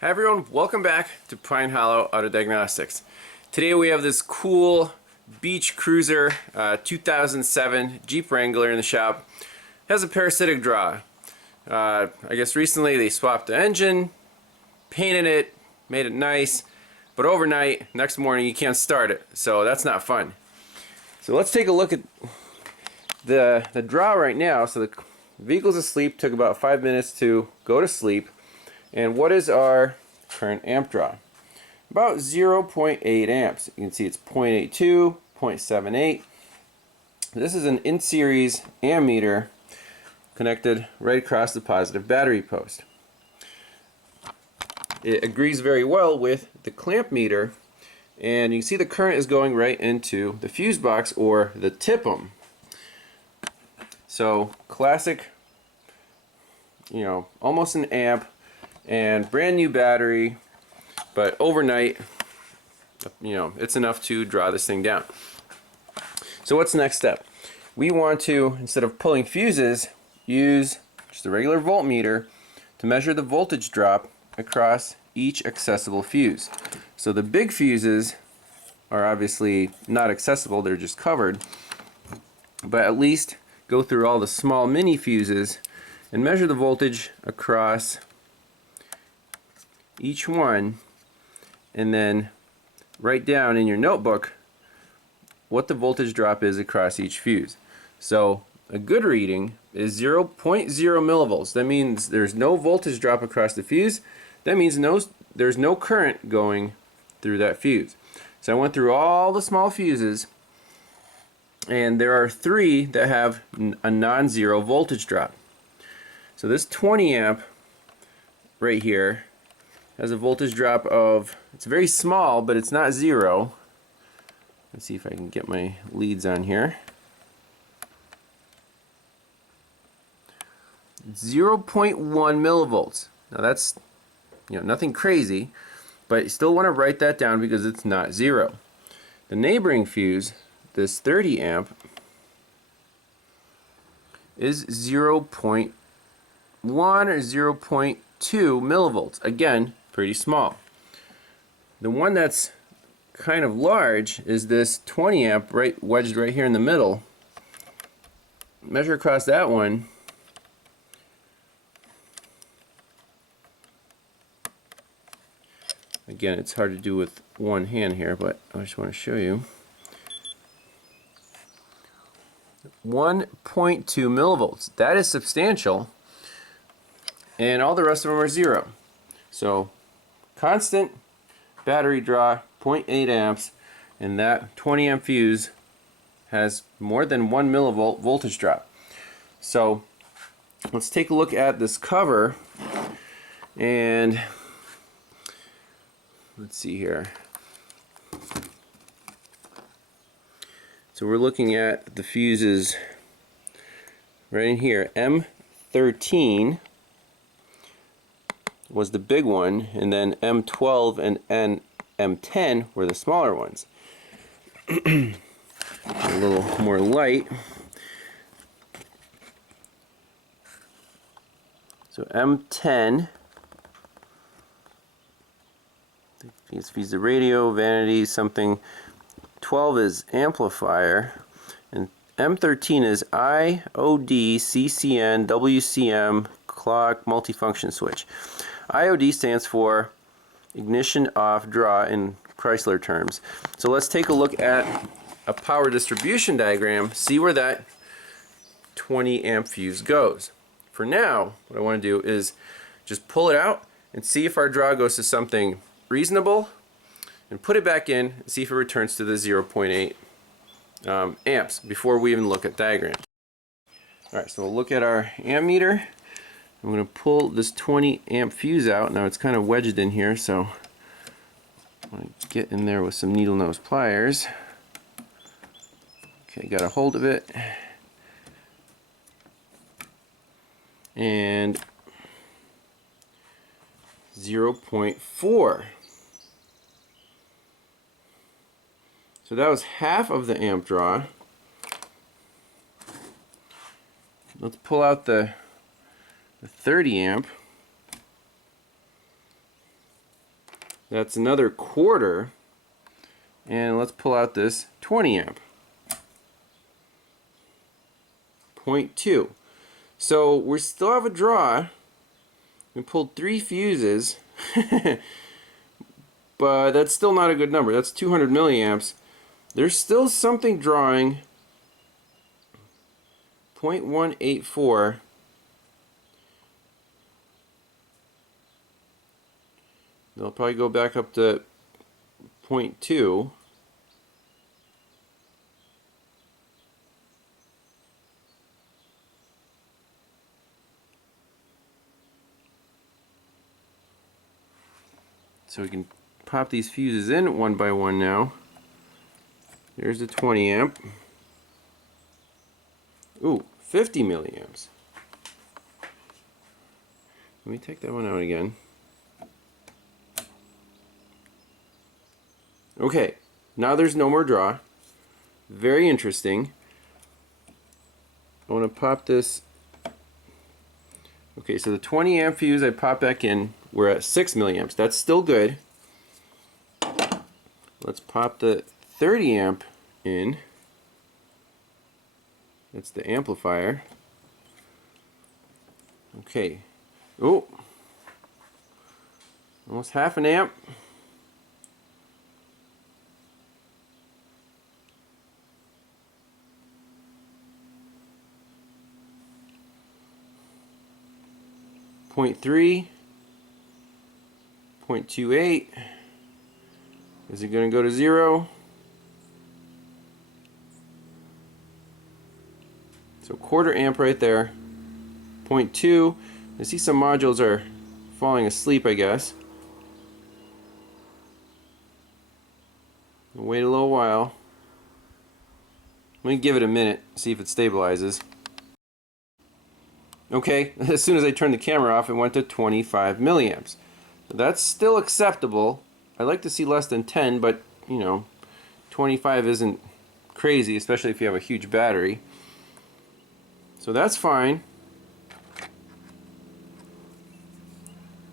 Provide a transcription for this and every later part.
Hi everyone, welcome back to Pine Hollow Auto Diagnostics. Today we have this cool beach cruiser 2007 Jeep Wrangler in the shop. It has a parasitic draw. I guess recently they swapped the engine, painted it, made it nice, but overnight, next morning you can't start it, so that's not fun. So let's take a look at the draw right now. So the vehicle's asleep, took about 5 minutes to go to sleep. And what is our current amp draw? About 0.8 amps. You can see it's 0.82, 0.78. This is an in-series ammeter connected right across the positive battery post. It agrees very well with the clamp meter, and you can see the current is going right into the fuse box or the TIPM. So classic, almost an amp. And brand new battery, but overnight, it's enough to draw this thing down. So what's the next step? We want to, instead of pulling fuses, use just a regular voltmeter to measure the voltage drop across each accessible fuse. So the big fuses are obviously not accessible, they're just covered, but at least go through all the small mini fuses and measure the voltage across each one, and then write down in your notebook what the voltage drop is across each fuse. So a good reading is 0.0 millivolts. That means there's no voltage drop across the fuse. That means there's no current going through that fuse. So I went through all the small fuses, and there are 3 that have a non-zero voltage drop. So this 20 amp right here has a voltage drop of, it's very small, but it's not 0. Let's see if I can get my leads on here. 0.1 millivolts. Now that's nothing crazy, but you still want to write that down because it's not 0. The neighboring fuse, this 30 amp, is 0.1 or 0.2 millivolts. Again, pretty small. The one that's kind of large is this 20 amp wedged right here in the middle. Measure across that one. Again, it's hard to do with one hand here, but I just want to show you. 1.2 millivolts. That is substantial. And all the rest of them are 0. So constant battery draw, 0.8 amps, and that 20 amp fuse has more than 1 millivolt voltage drop. So let's take a look at this cover, and let's see here. So we're looking at the fuses right in here. M13 was the big one, and then M12 and M10 were the smaller ones. A little more light. So M10 feeds the radio, vanity, something. 12 is amplifier, and M13 is IOD, CCN, WCM, clock, multifunction switch. IOD stands for ignition off draw in Chrysler terms. So let's take a look at a power distribution diagram, see where that 20 amp fuse goes. For now, what I want to do is just pull it out and see if our draw goes to something reasonable, and put it back in and see if it returns to the 0.8 amps before we even look at diagrams. Alright, so we'll look at our ammeter. I'm going to pull this 20 amp fuse out. Now it's kind of wedged in here, so I'm going to get in there with some needle nose pliers. Okay, got a hold of it. And 0.4. So that was half of the amp draw. Let's pull out the 30 amp. That's another quarter. And let's pull out this 20 amp. 0.2. So we still have a draw. We pulled 3 fuses. But that's still not a good number. That's 200 milliamps. There's still something drawing 0.184. They'll probably go back up to 0.2. So we can pop these fuses in one by one now. There's the 20 amp. Ooh, 50 milliamps. Let me take that one out again. Okay, now there's no more draw. Very interesting. I want to pop this. Okay, so the 20 amp fuse I pop back in, we're at 6 milliamps. That's still good. Let's pop the 30 amp in. That's the amplifier. Okay. Oh, almost half an amp. .3, 0.28. Is it going to go to 0? So quarter amp right there. 0.2. I see some modules are falling asleep, I guess. I'll wait a little while. Let me give it a minute, see if it stabilizes. Okay, as soon as I turned the camera off, it went to 25 milliamps. So that's still acceptable. I'd like to see less than 10, but, you know, 25 isn't crazy, especially if you have a huge battery. So that's fine.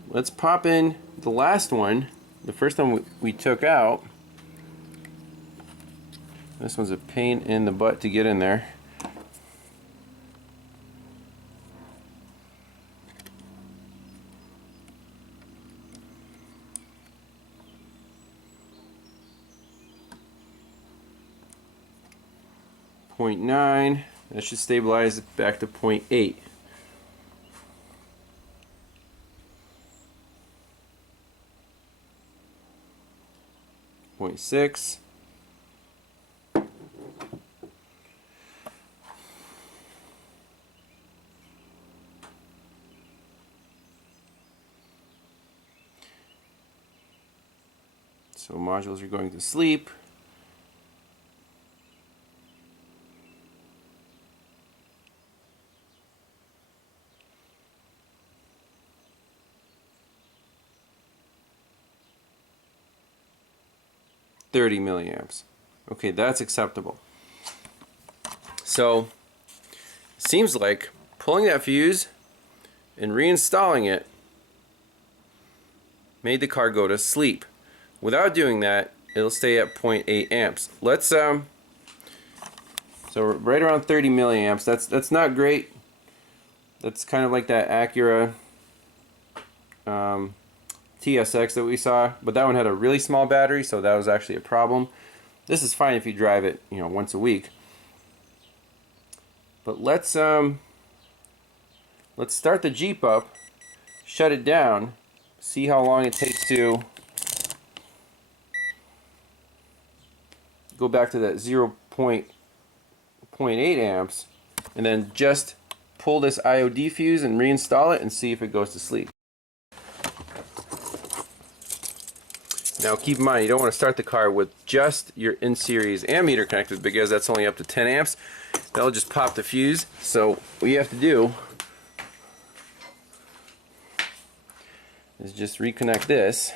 Let's pop in the last one, the first one we took out. This one's a pain in the butt to get in there. .9. That should stabilize it back to 0.8. 0.6. So modules are going to sleep. .30 milliamps. Okay, that's acceptable. So, seems like pulling that fuse and reinstalling it made the car go to sleep. Without doing that, it'll stay at 0.8 amps. Let's so right around 30 milliamps. That's not great. That's kind of like that Acura TSX that we saw, but that one had a really small battery, so that was actually a problem. This is fine if you drive it, you know, once a week. But let's start the Jeep up, shut it down, see how long it takes to go back to that 0.8 amps, and then just pull this IOD fuse and reinstall it and see if it goes to sleep. Now keep in mind, you don't want to start the car with just your in-series ammeter connected because that's only up to 10 amps. That'll just pop the fuse. So what you have to do is just reconnect this.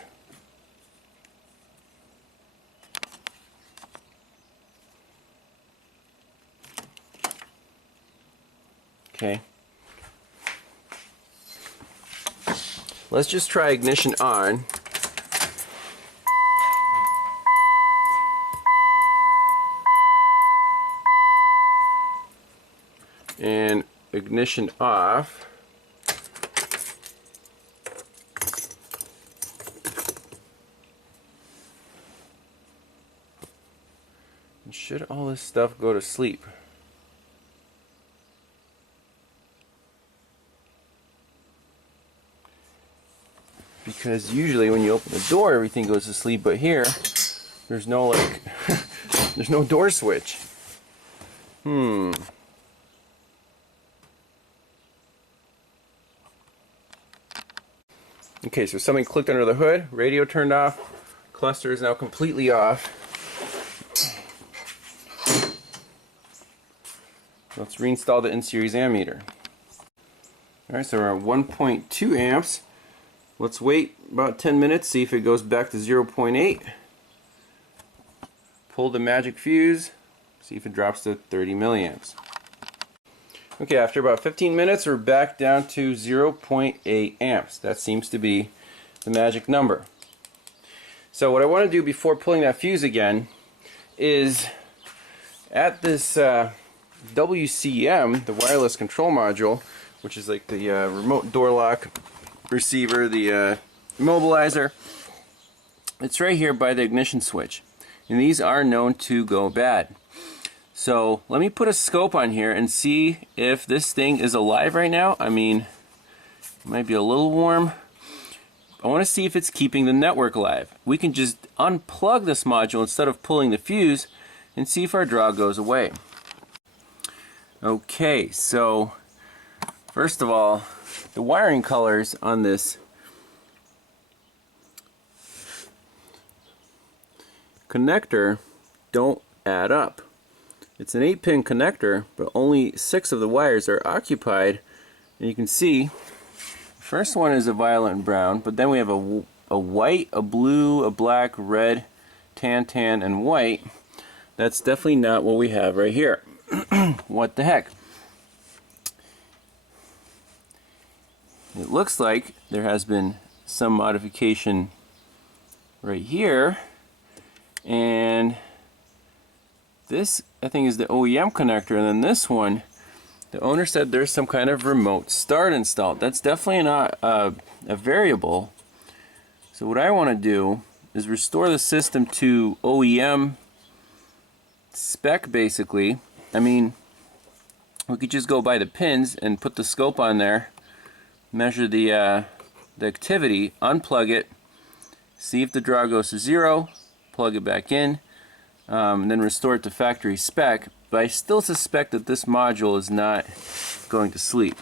Okay. Let's just try ignition on. and ignition off. And should all this stuff go to sleep? Because usually when you open the door, everything goes to sleep, but here there's no like there's no door switch. Okay, so something clicked under the hood, radio turned off, cluster is now completely off. Let's reinstall the in-series ammeter. Alright, so we're at 1.2 amps. Let's wait about 10 minutes, see if it goes back to 0.8. Pull the magic fuse, see if it drops to 30 milliamps. Okay, after about 15 minutes, we're back down to 0.8 amps. That seems to be the magic number. So what I want to do before pulling that fuse again is at this WCM, the wireless control module, which is like the remote door lock receiver, the immobilizer, it's right here by the ignition switch, and these are known to go bad. So let me put a scope on here and see if this thing is alive right now. I mean, it might be a little warm. I want to see if it's keeping the network alive. We can just unplug this module instead of pulling the fuse and see if our draw goes away. Okay, so first of all, the wiring colors on this connector don't add up. It's an 8-pin connector, but only 6 of the wires are occupied. And you can see, the first one is a violet brown, but then we have a white, a blue, a black, red, tan, and white. That's definitely not what we have right here. What the heck? It looks like there has been some modification right here, and this I think is the OEM connector, and then this one, the owner said there's some kind of remote start installed. That's definitely not a variable. So what I want to do is restore the system to OEM spec basically. I mean, we could just go by the pins and put the scope on there, measure the activity, unplug it, see if the draw goes to 0, plug it back in, and then restore it to factory spec. But I still suspect that this module is not going to sleep.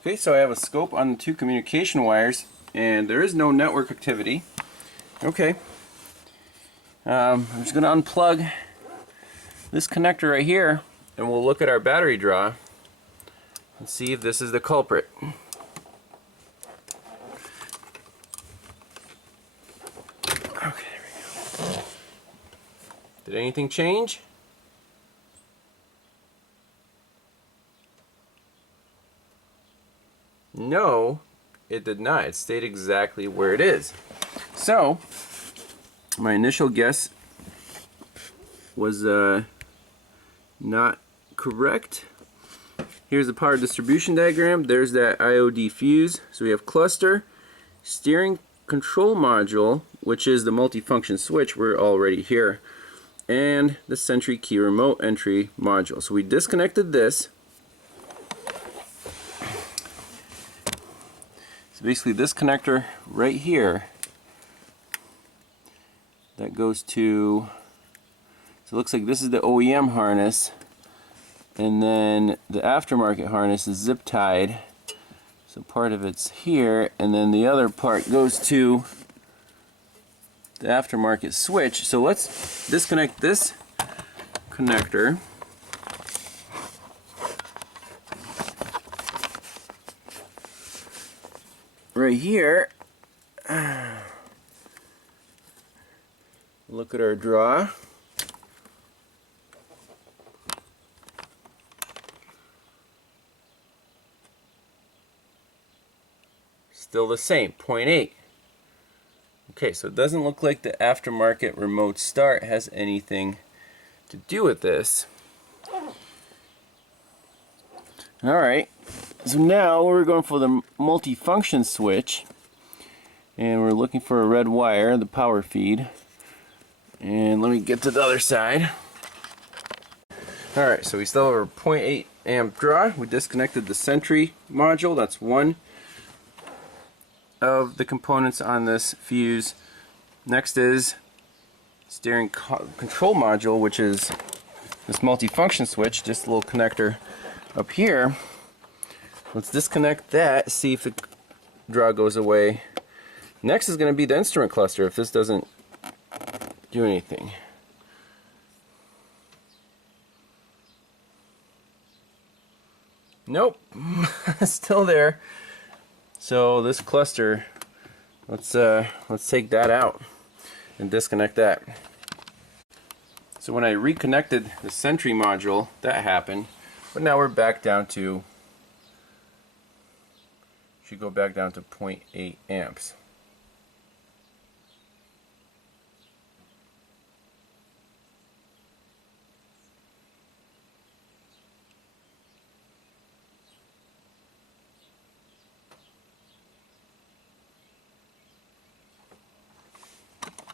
Okay, so I have a scope on the 2 communication wires, and there is no network activity. Okay, I'm just going to unplug this connector right here, and we'll look at our battery draw and see if this is the culprit. Okay, there we go. Did anything change? No, it did not. It stayed exactly where it is. So, my initial guess was not correct. Here's the power distribution diagram. There's that IOD fuse. So we have cluster, steering control module, which is the multifunction switch. We're already here. And the Sentry key remote entry module. So we disconnected this. So basically this connector right here that goes to, so it looks like this is the OEM harness, and then the aftermarket harness is zip tied, so part of it's here, and then the other part goes to the aftermarket switch. So let's disconnect this connector. Right here, look at our draw. Still the same, 0.8. Okay, so it doesn't look like the aftermarket remote start has anything to do with this. Alright, so now we're going for the multifunction switch, and we're looking for a red wire, the power feed. And let me get to the other side. Alright, so we still have our 0.8 amp draw. We disconnected the sentry module. That's one of the components on this fuse. Next is steering control module, which is this multifunction switch, just a little connector up here. Let's disconnect that, see if the draw goes away. Next is going to be the instrument cluster, if this doesn't do anything. Nope, still there. So this cluster, let's take that out and disconnect that. So when I reconnected the sentry module, that happened, but now we're back down to, should go back down to 0.8 amps.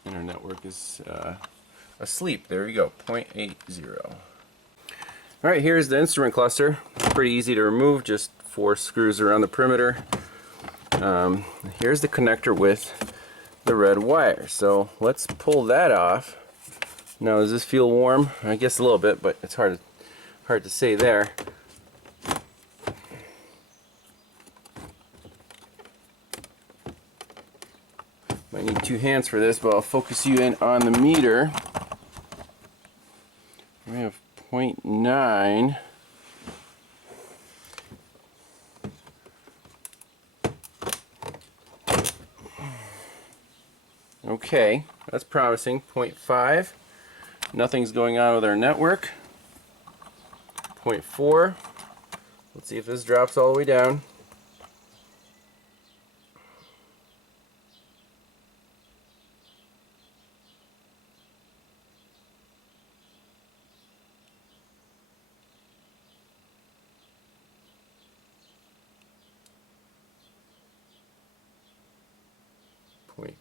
And our network is asleep. There we go, 0.80. Alright, here's the instrument cluster. Pretty easy to remove, just 4 screws around the perimeter. Here's the connector with the red wire. So let's pull that off. Now, does this feel warm? I guess a little bit, but it's hard to say there. Might need 2 hands for this, but I'll focus you in on the meter. We have 0.9. Okay, that's promising. 0.5. Nothing's going on with our network. 0.4. Let's see if this drops all the way down.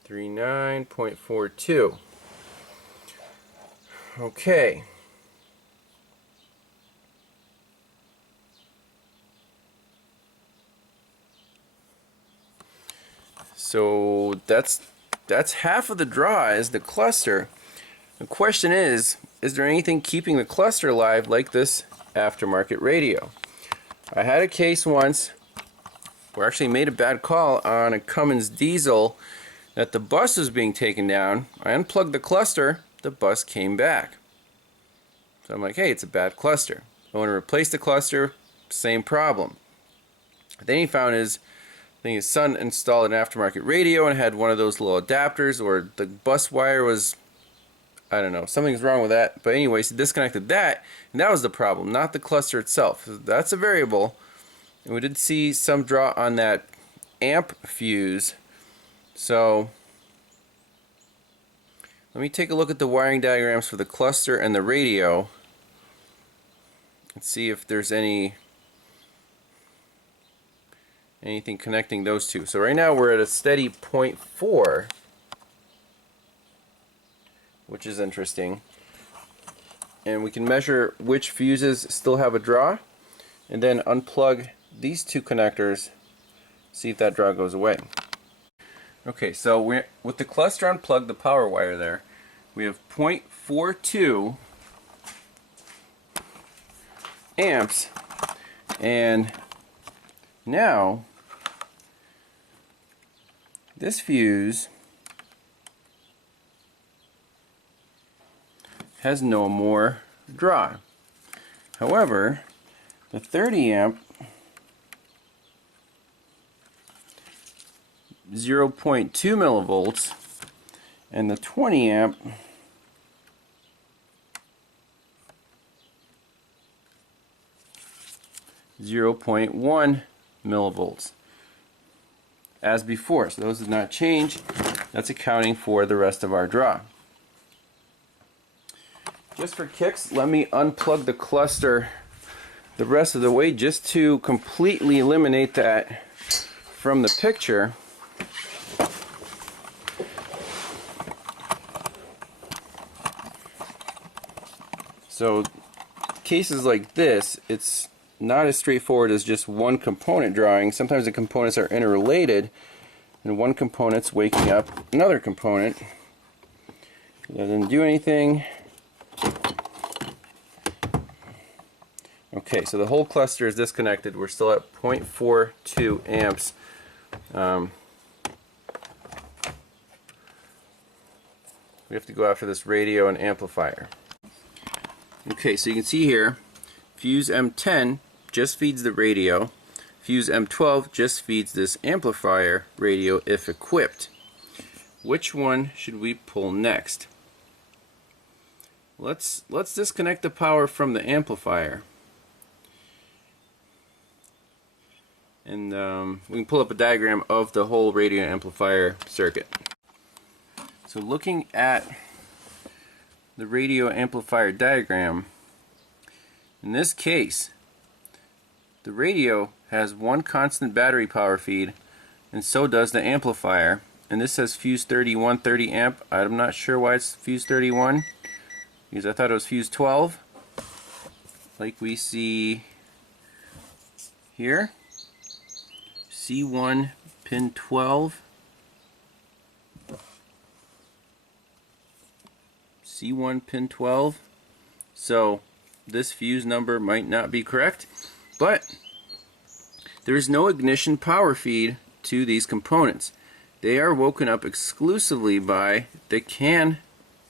0.39, 0.42. Okay. So that's half of the draw is the cluster. The question is there anything keeping the cluster alive like this aftermarket radio? I had a case once where I actually made a bad call on a Cummins diesel that the bus was being taken down. I unplugged the cluster, the bus came back. So I'm like, hey, it's a bad cluster. I want to replace the cluster, same problem. Then he found his son installed an aftermarket radio and had one of those little adapters, or the bus wire was, I don't know, something's wrong with that. But anyways, he disconnected that, and that was the problem, not the cluster itself. That's a variable. And we did see some draw on that amp fuse. So let me take a look at the wiring diagrams for the cluster and the radio and see if there's anything connecting those two. So right now we're at a steady 0.4, which is interesting. And we can measure which fuses still have a draw and then unplug these 2 connectors, see if that draw goes away. Okay, so with the cluster unplugged, the power wire there, we have 0.42 amps, and now this fuse has no more draw. However, the 30 amp 0.2 millivolts and the 20 amp 0.1 millivolts as before. So those did not change. That's accounting for the rest of our draw. Just for kicks, let me unplug the cluster the rest of the way just to completely eliminate that from the picture. So cases like this, it's not as straightforward as just one component drawing. Sometimes the components are interrelated, and one component's waking up another component. Doesn't do anything. Okay, so the whole cluster is disconnected. We're still at 0.42 amps. We have to go after this radio and amplifier. Okay, so you can see here, fuse M10 just feeds the radio. Fuse M12 just feeds this amplifier radio if equipped. Which one should we pull next? Let's disconnect the power from the amplifier. And we can pull up a diagram of the whole radio amplifier circuit. So looking at the radio amplifier diagram, in this case, the radio has one constant battery power feed, and so does the amplifier. And this says fuse 31 30 amp. I'm not sure why it's fuse 31, because I thought it was fuse 12, like we see here. C1 pin 12, C1 pin 12. So this fuse number might not be correct, but there is no ignition power feed to these components. They are woken up exclusively by the CAN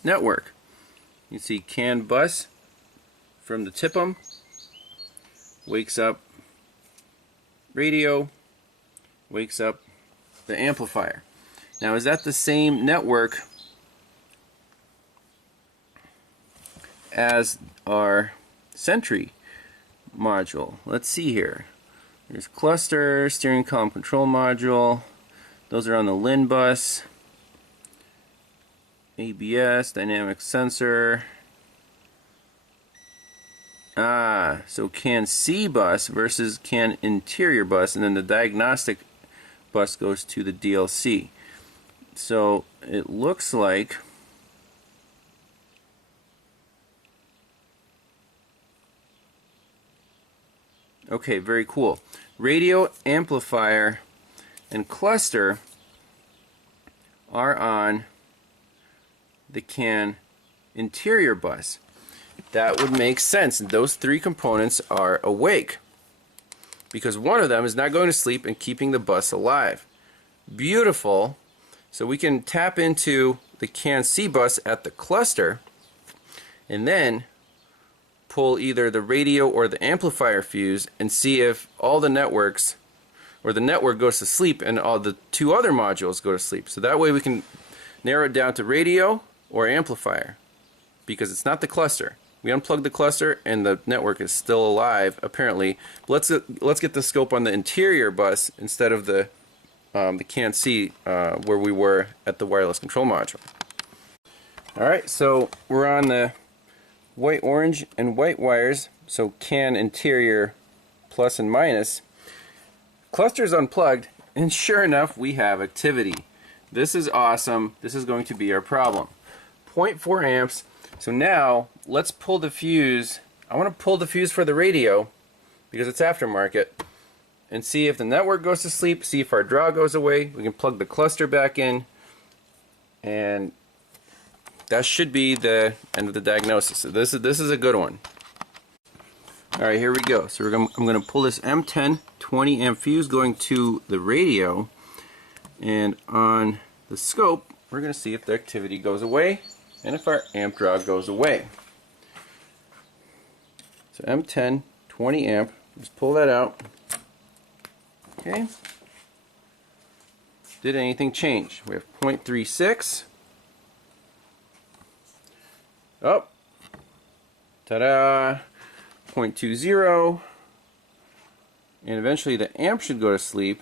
network. You see CAN bus from the TIPM wakes up radio, wakes up the amplifier. Now, is that the same network as our Sentry module? Let's see here. There's cluster, steering column control module. Those are on the LIN bus. ABS, dynamic sensor. So CAN C bus versus CAN interior bus, and then the diagnostic bus goes to the DLC. So it looks like okay, very cool. Radio, amplifier, and cluster are on the CAN interior bus. That would make sense. Those three components are awake because one of them is not going to sleep and keeping the bus alive. Beautiful. So we can tap into the CAN C bus at the cluster and then pull either the radio or the amplifier fuse and see if all the networks or the network goes to sleep and all the two other modules go to sleep. So that way we can narrow it down to radio or amplifier, because it's not the cluster. We unplugged the cluster and the network is still alive apparently. Let's get the scope on the interior bus instead of the CAN C where we were at the wireless control module. Alright, so we're on the white, orange, and white wires, so CAN interior plus and minus. Cluster's unplugged, and sure enough we have activity. This is awesome. This is going to be our problem. 0.4 amps. So now let's pull the fuse. I want to pull the fuse for the radio because it's aftermarket and see if the network goes to sleep, see if our draw goes away. We can plug the cluster back in, and that should be the end of the diagnosis. So this is a good one. Alright, here we go. So I'm going to pull this M10 20 amp fuse going to the radio, and on the scope we're going to see if the activity goes away and if our amp draw goes away. So M10 20 amp, just pull that out. Okay. Did anything change? We have 0.36. Oh, ta-da! 0.20, and eventually the amp should go to sleep.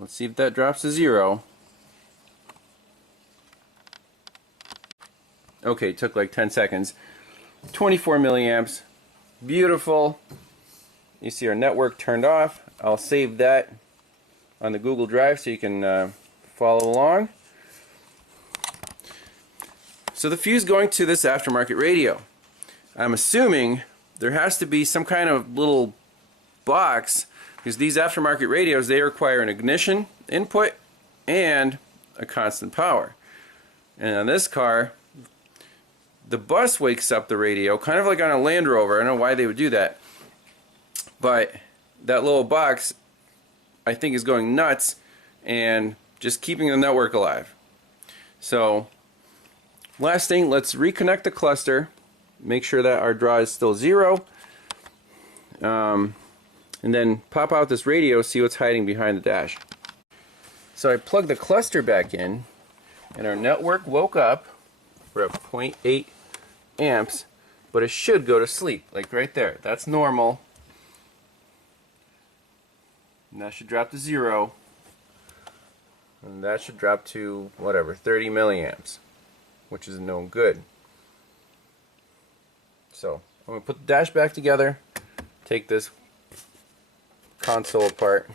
Let's see if that drops to 0. Okay, took like 10 seconds. 24 milliamps. Beautiful. You see our network turned off. I'll save that on the Google Drive so you can follow along. So the fuse going to this aftermarket radio. I'm assuming there has to be some kind of little box, because these aftermarket radios, they require an ignition input and a constant power. And on this car, the bus wakes up the radio, kind of like on a Land Rover. I don't know why they would do that. But that little box, I think, is going nuts and just keeping the network alive. So, last thing, let's reconnect the cluster. Make sure that our draw is still 0. And then pop out this radio, see what's hiding behind the dash. So I plugged the cluster back in, and our network woke up. We're at 0.8 amps, but it should go to sleep, like right there. That's normal. And that should drop to 0. And that should drop to, whatever, 30 milliamps, which is no good. So I'm going to put the dash back together, take this console apart,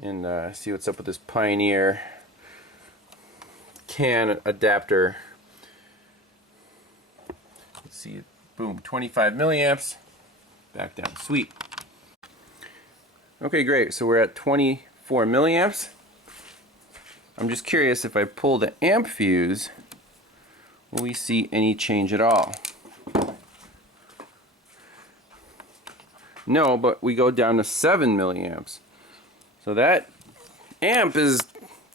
and see what's up with this Pioneer CAN adapter. Let's see, boom, 25 milliamps, back down, sweet. Okay, great, so we're at 24 milliamps. I'm just curious, if I pull the amp fuse, will we see any change at all? No, but we go down to 7 milliamps. So that amp is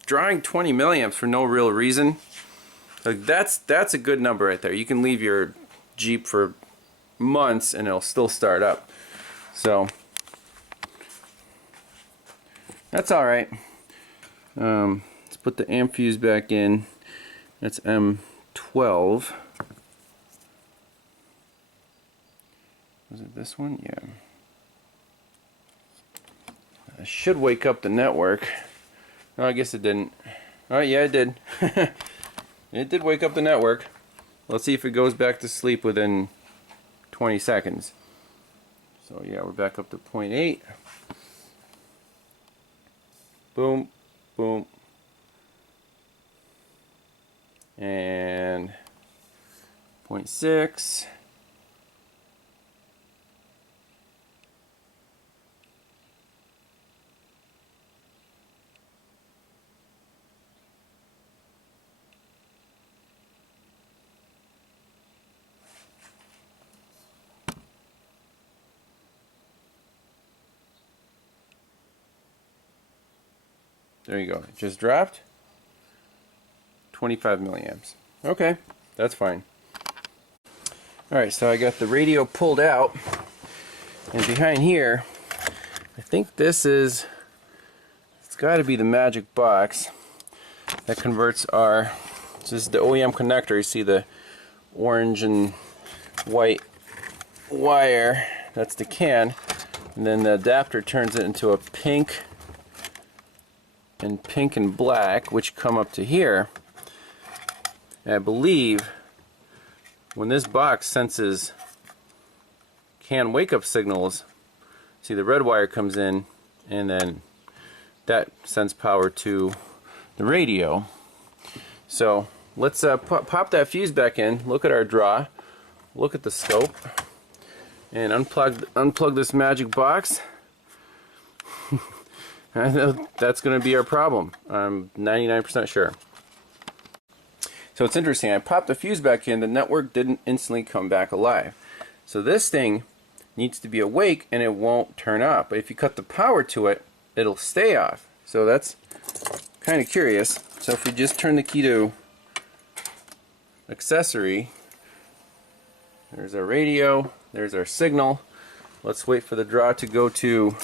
drawing 20 milliamps for no real reason. Like that's a good number right there. You can leave your Jeep for months and it'll still start up. So that's all right. Let's put the amp fuse back in. That's M12. Was it this one? Yeah. I should wake up the network. No, I guess it didn't. Oh, yeah, it did. It did wake up the network. Let's see if it goes back to sleep within 20 seconds. So, yeah, we're back up to 0.8. Boom, boom. And 0.6. There you go. It just dropped. 25 milliamps. Okay, that's fine. Alright, so I got the radio pulled out. And behind here, I think this is, it's got to be the magic box that converts our, so this is the OEM connector. You see the orange and white wire. That's the CAN. And then the adapter turns it into a pink and black, which come up to here. And I believe when this box senses CAN wake-up signals, see the red wire comes in, and then that sends power to the radio. So let's pop that fuse back in, look at our draw, look at the scope, and unplug this magic box. I know that's going to be our problem. I'm 99% sure. So it's interesting. I popped the fuse back in. The network didn't instantly come back alive. So this thing needs to be awake and it won't turn off. But if you cut the power to it, it'll stay off. So that's kind of curious. So if we just turn the key to accessory, there's our radio, there's our signal. Let's wait for the draw to go to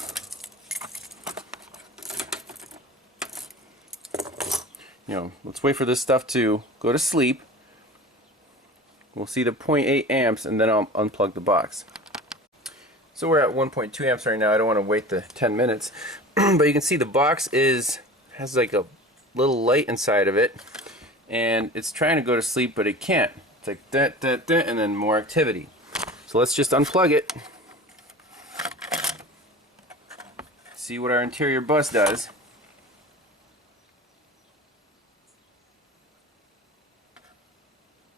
let's wait for this stuff to go to sleep. We'll see the 0.8 amps and then I'll unplug the box. So we're at 1.2 amps right now. I don't want to wait the 10 minutes. But you can see the box has like a little light inside of it, and it's trying to go to sleep, but it can't. It's like that, and then more activity. So let's just unplug it. See what our interior bus does.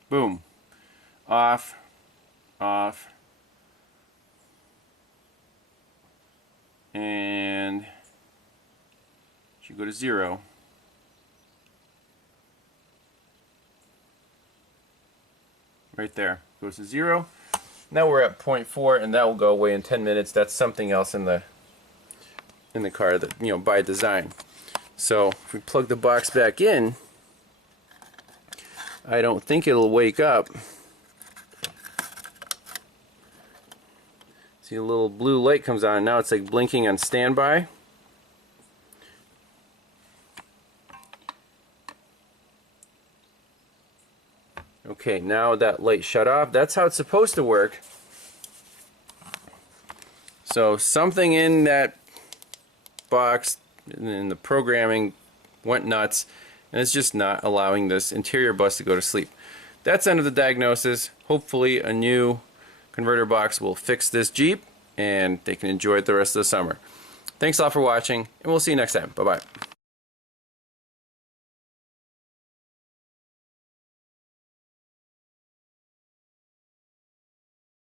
Boom. Off. Off. And should go to 0. Right there. Goes to 0. Now we're at 0.4, and that will go away in 10 minutes. That's something else in the car that, you know, by design. So if we plug the box back in, I don't think it'll wake up. See, a little blue light comes on. Now it's like blinking on standby. Okay, now that light shut off. That's how it's supposed to work. So something in that box, in the programming, went nuts, and it's just not allowing this interior bus to go to sleep. That's the end of the diagnosis. Hopefully a new converter box will fix this Jeep, and they can enjoy it the rest of the summer. Thanks a lot for watching, and we'll see you next time. Bye-bye.